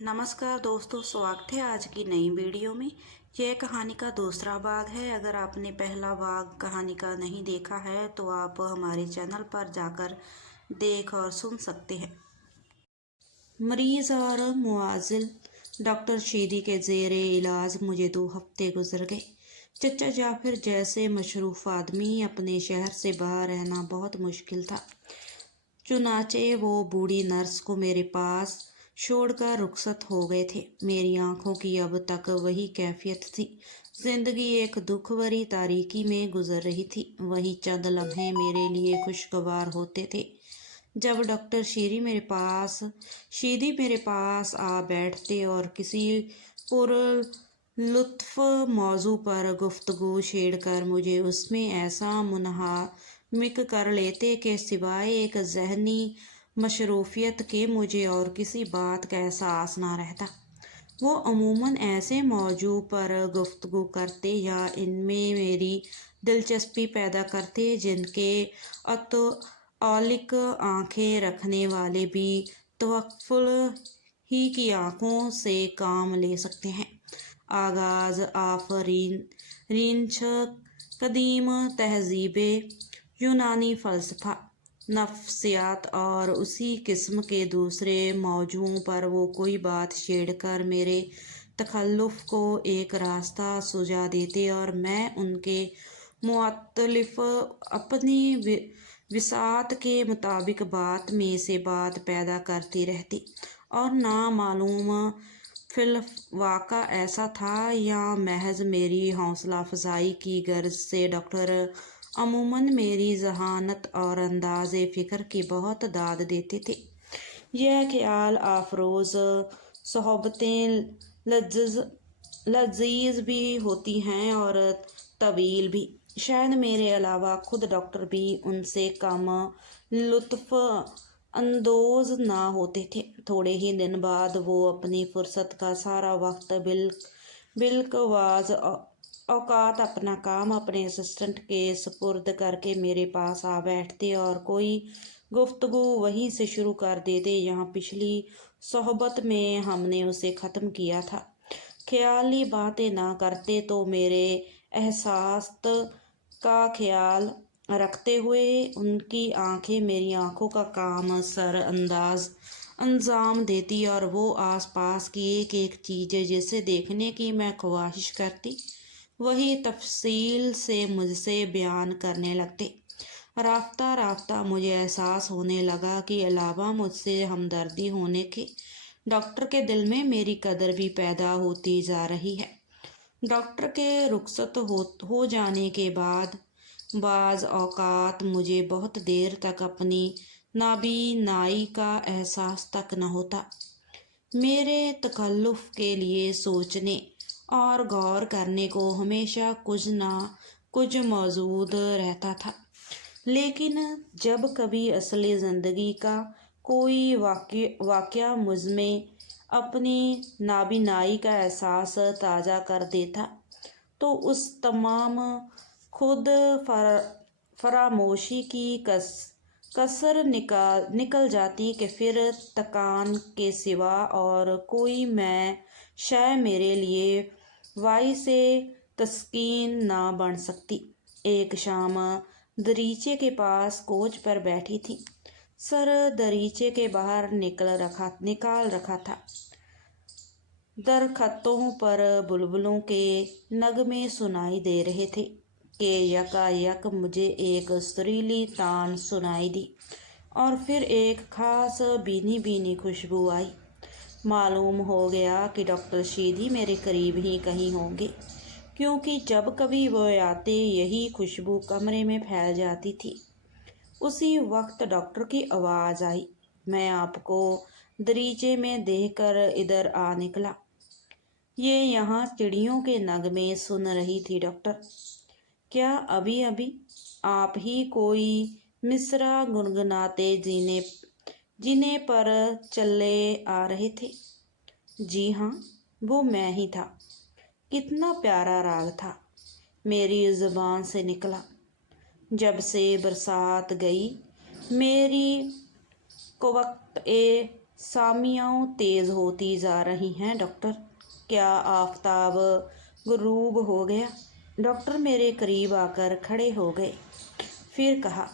नमस्कार दोस्तों, स्वागत है आज की नई वीडियो में। यह कहानी का दूसरा भाग है। अगर आपने पहला भाग कहानी का नहीं देखा है तो आप हमारे चैनल पर जाकर देख और सुन सकते हैं। मरीज और मुआजिल डॉक्टर शीदी के ज़ेरे इलाज मुझे 2 हफ्ते गुजर गए। चचा जाफिर जैसे मशरूफ़ आदमी अपने शहर से बाहर रहना बहुत मुश्किल था। चुनाचे वो बूढ़ी नर्स को मेरे पास छोड़कर रुखसत हो गए थे। मेरी आंखों की अब तक वही कैफियत थी। जिंदगी एक दुख भरी तारीकी में गुजर रही थी। वही चंद लम्हे मेरे लिए खुशगवार होते थे जब डॉक्टर शीदी मेरे पास आ बैठते और किसी पुरलुत्फ मौजू पर गुफ्तगू छेड़कर मुझे उसमें ऐसा मुनहमिक कर लेते कि सिवाय एक जहनी मशरूफियत के मुझे और किसी बात का एहसास ना रहता। वो अमूमन ऐसे मौजू पर गुफ्तगू करते या इनमें मेरी दिलचस्पी पैदा करते जिनके औलिक आंखें रखने वाले भी तवक्कुल ही की आंखों से काम ले सकते हैं। आगाज आफरीन कदीम तहजीबे यूनानी फ़लसफ़ा नफ्सियात और उसी किस्म के दूसरे मौजूओं पर वो कोई बात छेड़कर मेरे तखल्लुफ़ को एक रास्ता सुझा देते और मैं उनके मुअत्तलिफ़ अपनी विसात के मुताबिक बात में से बात पैदा करती रहती और नामालूम फिलवाक़ा ऐसा था या महज मेरी हौसला अफजाई की गर्ज से डॉक्टर अमूमन मेरी जहानत और अंदाज़े फ़िक्र की बहुत दाद देते थे। यह ख्याल आफरोज़ सोहबतें लजीज भी होती हैं और तवील भी। शायद मेरे अलावा खुद डॉक्टर भी उनसे कम लुत्फ़ अंदोज़ ना होते थे। थोड़े ही दिन बाद वो अपनी फुर्सत का सारा वक्त बिलकवाज औकात अपना काम अपने असिस्टेंट के सुपुर्द करके मेरे पास आ बैठते और कोई गुफ्तगू वहीं से शुरू कर देते जहाँ पिछली सोहबत में हमने उसे ख़त्म किया था। ख्याली बातें ना करते तो मेरे एहसास का ख्याल रखते हुए उनकी आंखें मेरी आंखों का काम अंजाम देती और वो आसपास की एक एक चीज़ जिसे देखने की मैं ख्वाहिश करती वही तफसील से मुझसे बयान करने लगते। राफ्ता राफ्ता मुझे एहसास होने लगा कि अलावा मुझसे हमदर्दी होने के डॉक्टर के दिल में मेरी कदर भी पैदा होती जा रही है। डॉक्टर के रुखसत हो जाने के बाद बाज़ औक़ात मुझे बहुत देर तक अपनी नाबीनाई का एहसास तक न होता। मेरे तकल्लुफ़ के लिए सोचने और गौर करने को हमेशा कुछ ना कुछ मौजूद रहता था। लेकिन जब कभी असली ज़िंदगी का कोई वाक़या मुझमें अपनी नाबीनाई का एहसास ताज़ा कर देता तो उस तमाम खुद फरामोशी की कसर निकल जाती कि फिर तकान के सिवा और कोई मैं शय मेरे लिए वाई से तस्कीन ना बन सकती। एक शाम दरीचे के पास कोच पर बैठी थी। सर दरीचे के बाहर निकाल रखा था। दरख्तों पर बुलबुलों के नगमे सुनाई दे रहे थे कि यकायक मुझे एक सुरीली तान सुनाई दी और फिर एक ख़ास भीनी भीनी खुशबू आई। मालूम हो गया कि डॉक्टर शीदी मेरे करीब ही कहीं होंगे, क्योंकि जब कभी वो आते यही खुशबू कमरे में फैल जाती थी। उसी वक्त डॉक्टर की आवाज़ आई। मैं आपको दरीचे में देखकर इधर आ निकला। ये यहाँ चिड़ियों के नगमे सुन रही थी डॉक्टर। क्या अभी अभी आप ही कोई मिसरा गुनगुनाते जीने पर चले आ रहे थे? जी हाँ, वो मैं ही था। कितना प्यारा राग था, मेरी ज़ुबान से निकला। जब से बरसात गई मेरी कोवक्त ए सामियाँ तेज़ होती जा रही हैं डॉक्टर। क्या आफताब गुरूब हो गया? डॉक्टर मेरे करीब आकर खड़े हो गए। फिर कहा,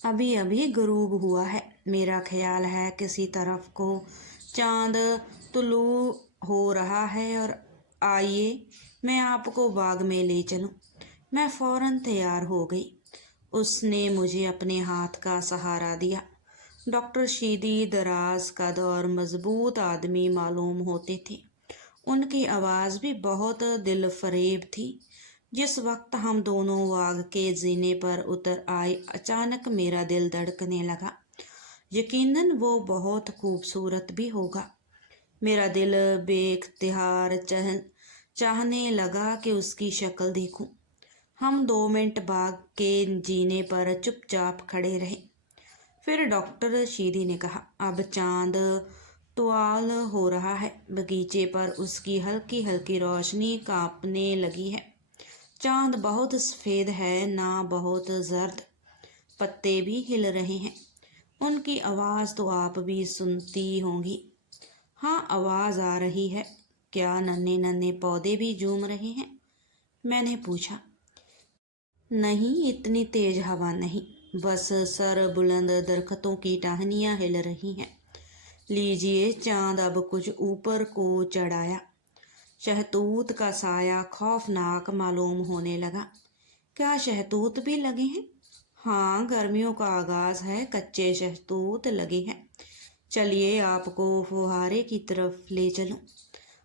अभी अभी गुरूब हुआ है। मेरा ख्याल है किसी तरफ को चांद तुलू हो रहा है और आइए मैं आपको बाग में ले चलूं। मैं फ़ौरन तैयार हो गई। उसने मुझे अपने हाथ का सहारा दिया। डॉक्टर शीदी दराज कद और मजबूत आदमी मालूम होते थे। उनकी आवाज़ भी बहुत दिल फरेब थी। जिस वक्त हम दोनों वाग के जीने पर उतर आए, अचानक मेरा दिल धड़कने लगा। यकीनन वो बहुत खूबसूरत भी होगा। मेरा दिल बेख्तियार चाहने लगा कि उसकी शक्ल देखूं। हम 2 मिनट बाग के जीने पर चुपचाप खड़े रहे। फिर डॉक्टर शीदी ने कहा, अब चांद तुआल हो रहा है। बगीचे पर उसकी हल्की हल्की रोशनी कांपने लगी है। चांद बहुत सफ़ेद है, ना बहुत जर्द। पत्ते भी हिल रहे हैं। उनकी आवाज़ तो आप भी सुनती होंगी। हाँ, आवाज़ आ रही है। क्या नन्हे नन्हे पौधे भी झूम रहे हैं? मैंने पूछा। नहीं, इतनी तेज हवा नहीं, बस सर बुलंद दरख्तों की टहनियाँ हिल रही हैं। लीजिए, चांद अब कुछ ऊपर को चढ़ आया। शहतूत का साया खौफनाक मालूम होने लगा। क्या शहतूत भी लगे हैं? हाँ, गर्मियों का आगाज़ है, कच्चे शहतूत लगे हैं। चलिए आपको फुहारे की तरफ ले चलूं।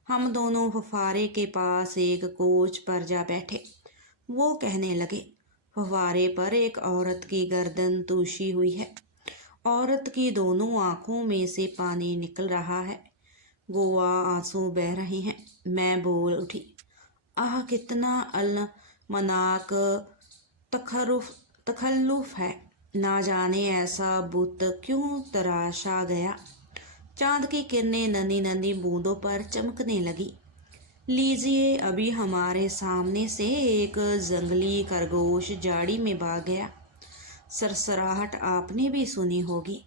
हम दोनों फुहारे के पास एक कोच पर जा बैठे। वो कहने लगे, फुहारे पर एक औरत की गर्दन तूशी हुई है। औरत की दोनों आंखों में से पानी निकल रहा है। गोवा आंसू बह रहे हैं। मैं बोल उठी, आह, कितना अलमनाक तखल्लुफ है। ना जाने ऐसा बुत क्यों तराशा गया। चांद की किरणें नन्ही नन्ही बूंदों पर चमकने लगी। लीजिए, अभी हमारे सामने से एक जंगली खरगोश झाड़ी में भाग गया। सरसराहट आपने भी सुनी होगी।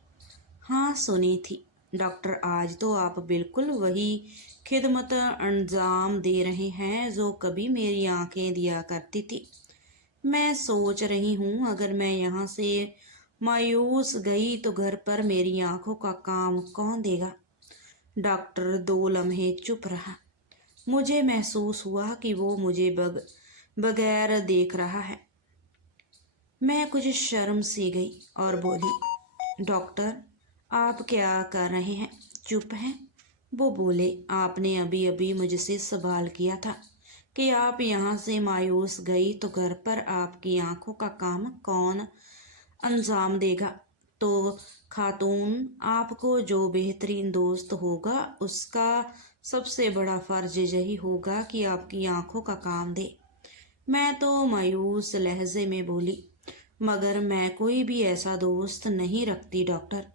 हाँ, सुनी थी। डॉक्टर, आज तो आप बिल्कुल वही खिदमत अंजाम दे रहे हैं जो कभी मेरी आंखें दिया करती थी। मैं सोच रही हूँ, अगर मैं यहाँ से मायूस गई तो घर पर मेरी आंखों का काम कौन देगा? डॉक्टर 2 लम्हे चुप रहा। मुझे महसूस हुआ कि वो मुझे बगैर देख रहा है। मैं कुछ शर्म सी गई और बोली, डॉक्टर, आप क्या कर रहे हैं? चुप हैं? वो बोले, आपने अभी अभी मुझसे सवाल किया था कि आप यहाँ से मायूस गई तो घर पर आपकी आंखों का काम कौन अंजाम देगा। तो खातून, आपको जो बेहतरीन दोस्त होगा उसका सबसे बड़ा फ़र्ज यही होगा कि आपकी आंखों का काम दे। मैं तो मायूस लहजे में बोली, मगर मैं कोई भी ऐसा दोस्त नहीं रखती डॉक्टर।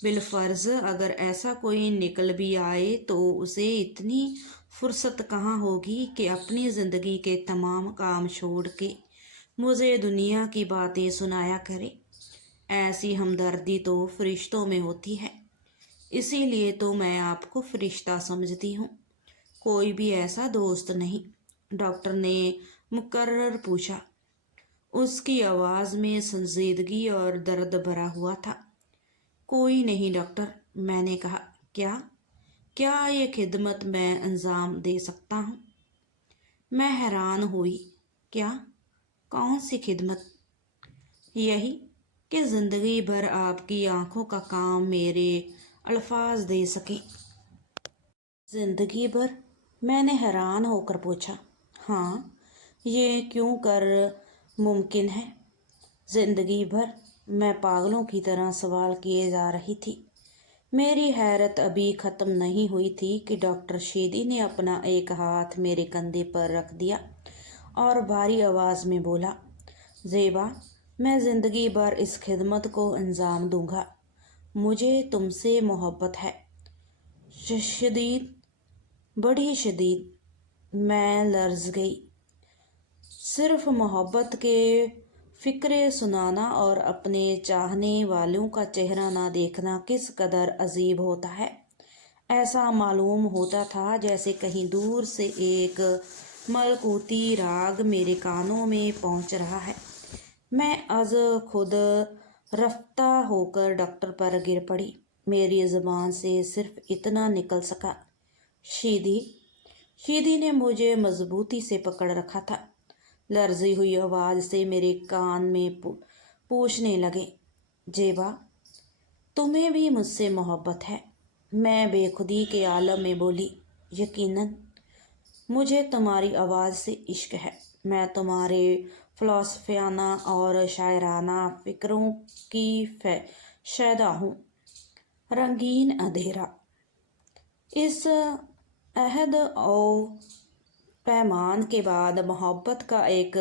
बिलफर्ज अगर ऐसा कोई निकल भी आए तो उसे इतनी फुर्सत कहाँ होगी कि अपनी ज़िंदगी के तमाम काम छोड़ के मुझे दुनिया की बातें सुनाया करे। ऐसी हमदर्दी तो फरिश्तों में होती है। इसीलिए तो मैं आपको फरिश्ता समझती हूँ। कोई भी ऐसा दोस्त नहीं। डॉक्टर ने मुकर्रर पूछा। उसकी आवाज़ में संजीदगी और दर्द भरा हुआ था। कोई नहीं डॉक्टर, मैंने कहा। क्या क्या ये खिदमत मैं अंजाम दे सकता हूँ? मैं हैरान हुई। क्या? कौन सी खिदमत? यही कि ज़िंदगी भर आपकी आंखों का काम मेरे अल्फाज दे सकें। ज़िंदगी भर? मैंने हैरान होकर पूछा। हाँ, ये क्यों कर मुमकिन है? ज़िंदगी भर? मैं पागलों की तरह सवाल किए जा रही थी। मेरी हैरत अभी ख़त्म नहीं हुई थी कि डॉक्टर शीदी ने अपना एक हाथ मेरे कंधे पर रख दिया और भारी आवाज़ में बोला, ज़ेबा, मैं ज़िंदगी भर इस खिदमत को अंजाम दूंगा। मुझे तुमसे मोहब्बत है, शदीद, बड़ी शदीद। मैं लर्ज़ गई। सिर्फ मोहब्बत के फिक्र सुनाना और अपने चाहने वालों का चेहरा ना देखना किस कदर अजीब होता है। ऐसा मालूम होता था जैसे कहीं दूर से एक मलकूती राग मेरे कानों में पहुंच रहा है। मैं आज खुद रफ्ता होकर डॉक्टर पर गिर पड़ी। मेरी ज़ुबान से सिर्फ इतना निकल सका, शीदी। शीदी ने मुझे मजबूती से पकड़ रखा था। लर्जी हुई आवाज़ से मेरे कान में पूछने लगे, जेबा, तुम्हें भी मुझसे मोहब्बत है? मैं बेखुदी के आलम में बोली, यकीनन, मुझे तुम्हारी आवाज़ से इश्क है। मैं तुम्हारे फ़िलॉसफियाना और शायराना फ़िक्रों की शैदा हूँ। रंगीन अंधेरा। इस अहद और पैमान के बाद मोहब्बत का एक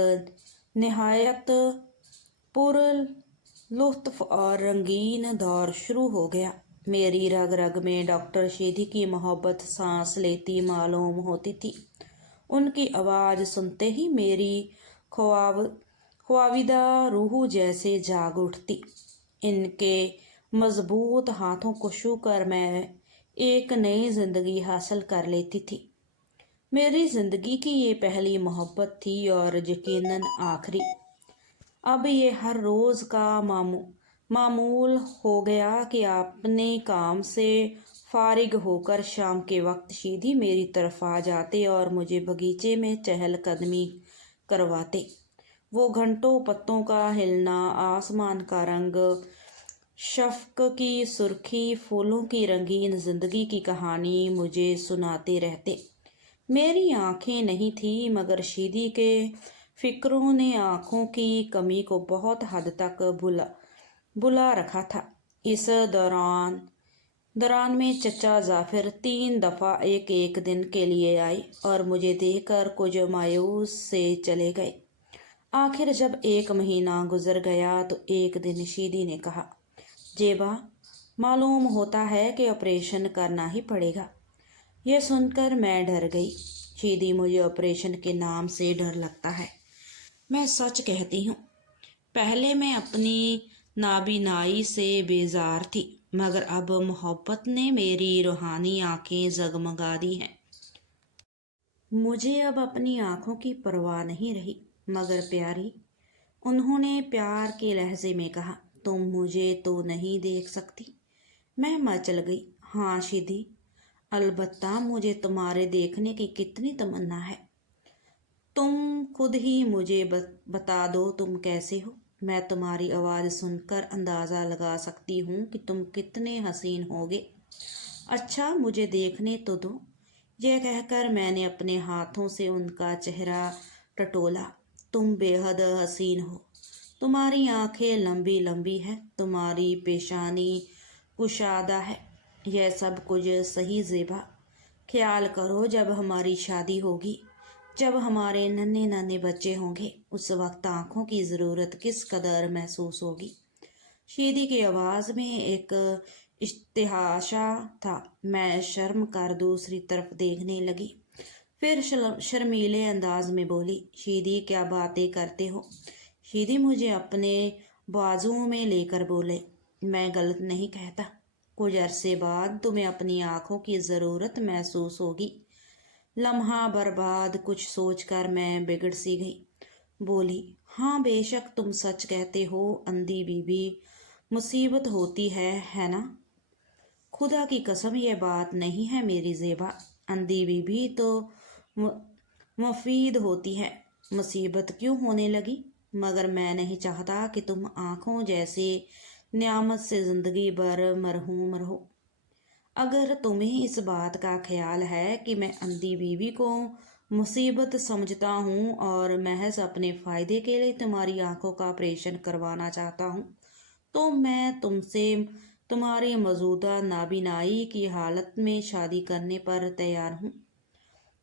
निहायत पुर लुत्फ़ और रंगीन दौर शुरू हो गया। मेरी रग रग में डॉक्टर शीदी की मोहब्बत सांस लेती मालूम होती थी। उनकी आवाज़ सुनते ही मेरी ख्वाविदा रूह जैसे जाग उठती। इनके मजबूत हाथों को छू कर मैं एक नई ज़िंदगी हासिल कर लेती थी। मेरी ज़िंदगी की ये पहली मोहब्बत थी और यकीनन आखिरी। अब ये हर रोज़ का मामूल हो गया कि अपने काम से फारिग होकर शाम के वक्त सीधी मेरी तरफ आ जाते और मुझे बगीचे में चहलकदमी करवाते। वो घंटों पत्तों का हिलना, आसमान का रंग, शफ़क़ की सुर्खी, फूलों की रंगीन ज़िंदगी की कहानी मुझे सुनाते रहते। मेरी आंखें नहीं थी, मगर शीदी के फ़िक्रों ने आँखों की कमी को बहुत हद तक बुला रखा था। इस दौरान में चचा जाफिर 3 दफ़ा एक दिन के लिए आए और मुझे देखकर कुछ मायूस से चले गए। आखिर जब 1 महीना गुजर गया तो एक दिन शीदी ने कहा, जेबा, मालूम होता है कि ऑपरेशन करना ही पड़ेगा। यह सुनकर मैं डर गई। शीदी, मुझे ऑपरेशन के नाम से डर लगता है। मैं सच कहती हूँ, पहले मैं अपनी नाबीनाई से बेजार थी, मगर अब मोहब्बत ने मेरी रूहानी आंखें जगमगा दी हैं। मुझे अब अपनी आंखों की परवाह नहीं रही। मगर प्यारी, उन्होंने प्यार के लहजे में कहा, तुम मुझे तो नहीं देख सकती। मैं मचल गई। हाँ शीदी, अलबत्ता मुझे तुम्हारे देखने की कितनी तमन्ना है। तुम खुद ही मुझे बता दो तुम कैसे हो। मैं तुम्हारी आवाज़ सुनकर अंदाज़ा लगा सकती हूँ कि तुम कितने हसीन होगे। अच्छा, मुझे देखने तो दो। यह कहकर मैंने अपने हाथों से उनका चेहरा टटोला। तुम बेहद हसीन हो। तुम्हारी आंखें लंबी लंबी हैं, तुम्हारी पेशानी कुशादा है। यह सब कुछ सही ज़ेबा। ख्याल करो, जब हमारी शादी होगी, जब हमारे नन्हे नन्हे बच्चे होंगे, उस वक्त आँखों की ज़रूरत किस कदर महसूस होगी। शीदी की आवाज़ में एक इस्तेहाशा था। मैं शर्म कर दूसरी तरफ देखने लगी। फिर शर्मीले अंदाज में बोली, शीदी, क्या बातें करते हो। शीदी मुझे अपने बाजुओं में लेकर बोले, मैं गलत नहीं कहता। कुछ अरसे बाद तुम्हें अपनी आँखों की ज़रूरत महसूस होगी। लम्हा बर्बाद कुछ सोचकर मैं बिगड़ सी गई। बोली, हाँ बेशक तुम सच कहते हो, अंधी बीबी मुसीबत होती है ना। खुदा की कसम, यह बात नहीं है मेरी ज़ेबा। अंधी बीबी तो मुफीद होती है। मुसीबत क्यों होने लगी? मगर मैं नहीं चाहता कि तुम आँखों जैसे नियामत से ज़िंदगी भर मरहूम रहो। अगर तुम्हें इस बात का ख्याल है कि मैं अंधी बीवी को मुसीबत समझता हूँ और महज अपने फ़ायदे के लिए तुम्हारी आंखों का ऑपरेशन करवाना चाहता हूँ, तो मैं तुमसे तुम्हारी मौजूदा नाबीनाई की हालत में शादी करने पर तैयार हूँ।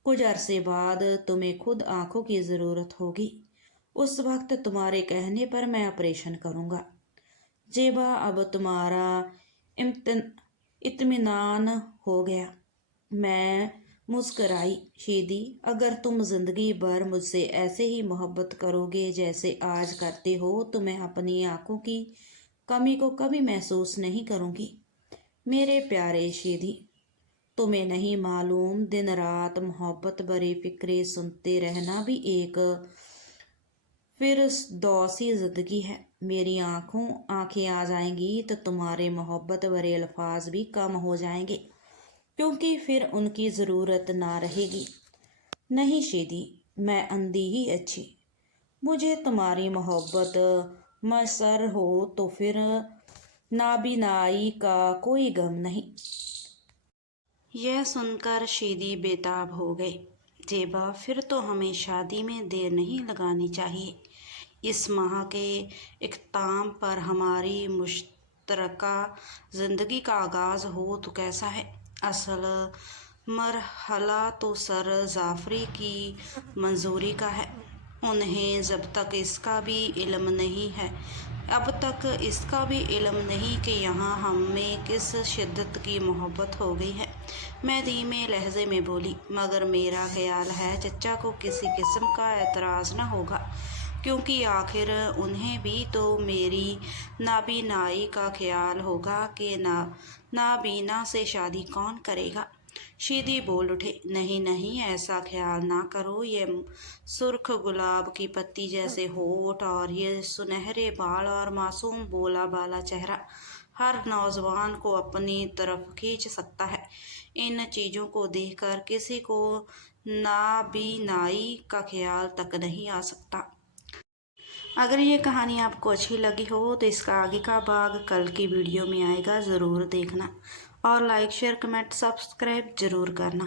कुछ अरसे बाद तुम्हें खुद आंखों की ज़रूरत होगी। उस वक्त तुम्हारे कहने पर मैं ऑपरेशन करूँगा। जेबा, अब तुम्हारा इत्मीनान हो गया। मैं मुस्कराई। शीदी, अगर तुम जिंदगी भर मुझसे ऐसे ही मोहब्बत करोगे जैसे आज करते हो तो मैं अपनी आंखों की कमी को कभी महसूस नहीं करूंगी। मेरे प्यारे शीदी, तुम्हें नहीं मालूम, दिन रात मोहब्बत भरी फिक्रे सुनते रहना भी एक फिरदौसी जिंदगी है। मेरी आंखें आ जाएंगी तो तुम्हारे मोहब्बत भरे अल्फाज भी कम हो जाएंगे, क्योंकि फिर उनकी ज़रूरत ना रहेगी। नहीं शीदी, मैं अंधी ही अच्छी। मुझे तुम्हारी मोहब्बत मैसर हो तो फिर नाबीनाई का कोई गम नहीं। यह सुनकर शीदी बेताब हो गए। जेबा, फिर तो हमें शादी में देर नहीं लगानी चाहिए। इस माह के इख्ताम पर हमारी मुश्तरका ज़िंदगी का आगाज़ हो तो कैसा है? असल मरहला तो सर जाफरी की मंजूरी का है। उन्हें जब तक इसका भी इल्म नहीं है, अब तक इसका भी इल्म नहीं कि यहाँ हमें किस शिद्दत की मोहब्बत हो गई है। मैं धीमे लहजे में बोली, मगर मेरा ख्याल है चचा को किसी किस्म का एतराज़ न होगा, क्योंकि आखिर उन्हें भी तो मेरी नाबीनाई का ख्याल होगा कि नाबीना से शादी कौन करेगा। शीदी बोल उठे, नहीं नहीं, ऐसा ख्याल ना करो। ये सुर्ख गुलाब की पत्ती जैसे होठ और ये सुनहरे बाल और मासूम बोला बाला चेहरा हर नौजवान को अपनी तरफ खींच सकता है। इन चीज़ों को देखकर किसी को नाबीनाई का ख्याल तक नहीं आ सकता। अगर ये कहानी आपको अच्छी लगी हो तो इसका आगे का भाग कल की वीडियो में आएगा, ज़रूर देखना और लाइक शेयर कमेंट सब्सक्राइब ज़रूर करना।